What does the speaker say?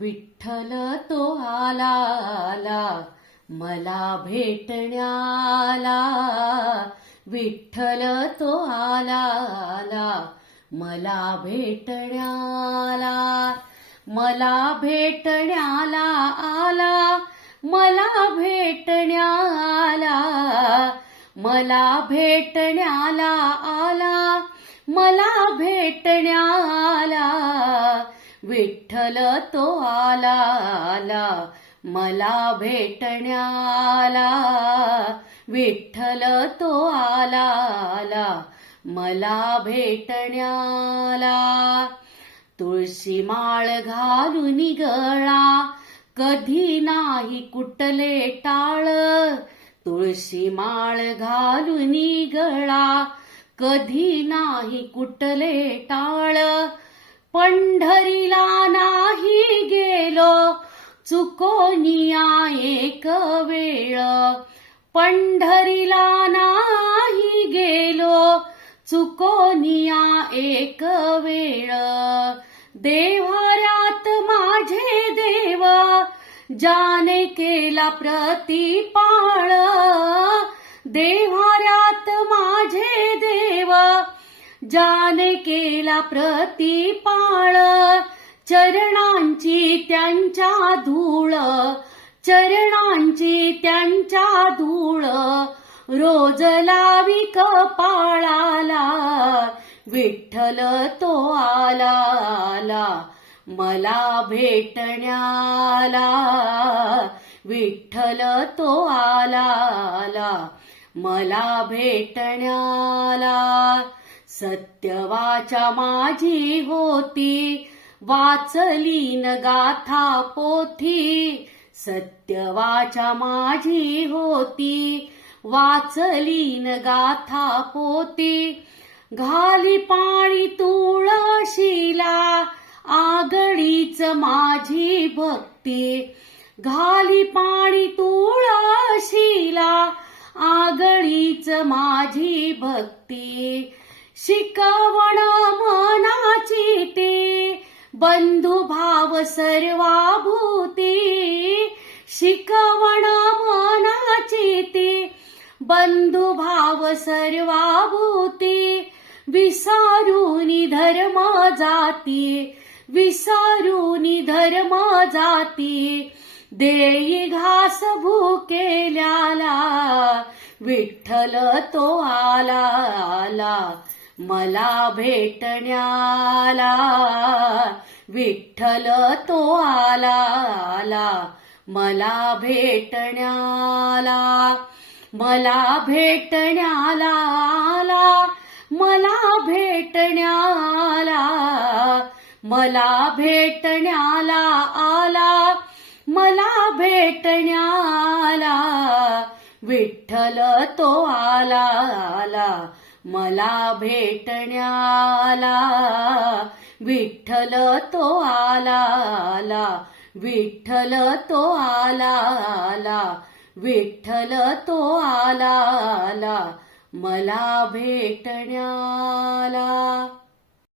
विठ्ठल तो आला आला मला भेटण्याला. विठ्ठल तो आला आला मला भेटण्याला. मला भेटण्याला आला, मला भेटण्याला. मला भेटण्याला आला, मला भेटण्याला. विठ्ठल तो आला आला मला भेटण्याला. विठ्ठल तो आला आला मला भेटण्याला. तुळशी माळ घालून गळा कधी नाही कुटले टाळ. तुळशी माळ घालून गळा कधी नाही कुटले टाळ. पंढरीला नाही गेलो चुकोनिया एक वेळ. पंढरीला नाही गेलो चुकोनिया एक वेळ. देव्हाऱ्यात माझे देव जाने केला प्रतिपाळ. देव्हाऱ्यात माझे देव जाने केला प्रतिपाळ. चरणांची त्यांच्या धूळ, चरणांची त्यांच्या धूळ रोज लावी कपाळाला. विठ्ठल तो आला आला मला भेटण्याला. विठ्ठल तो आला आला मला भेटण्याला. सत्यवाचा माझी होती वाचलीन गाथा पोथी. सत्यवाचा माझी होती वाचलीन गाथा पोथी. घाली पाणी तुळशीला आगळीच माझी भक्ती. घाली पाणी तुळशीला आगळीच माझी भक्ती. शिकवण मनाची ती बंधुभाव सर्वाभूती. शिकवण मनाची ती बंधुभाव सर्वाभूती. विसारून धर्म जाती, विसारून धर्म जाती. देई घास भुकेल्याला. विठ्ठल तो आला आला मला भेटण्याला. विठ्ठल तो आला आला मला भेटण्याला. मला भेटण्याला आला, मला भेटण्याला. मला भेटण्याला आला, मला भेटण्याला. विठ्ठल तो आला आला मला भेटण्याला. विठ्ठल तो आला आला. विठ्ठल तो आला आला. विठ्ठल तो आला आला मला भेटण्याला.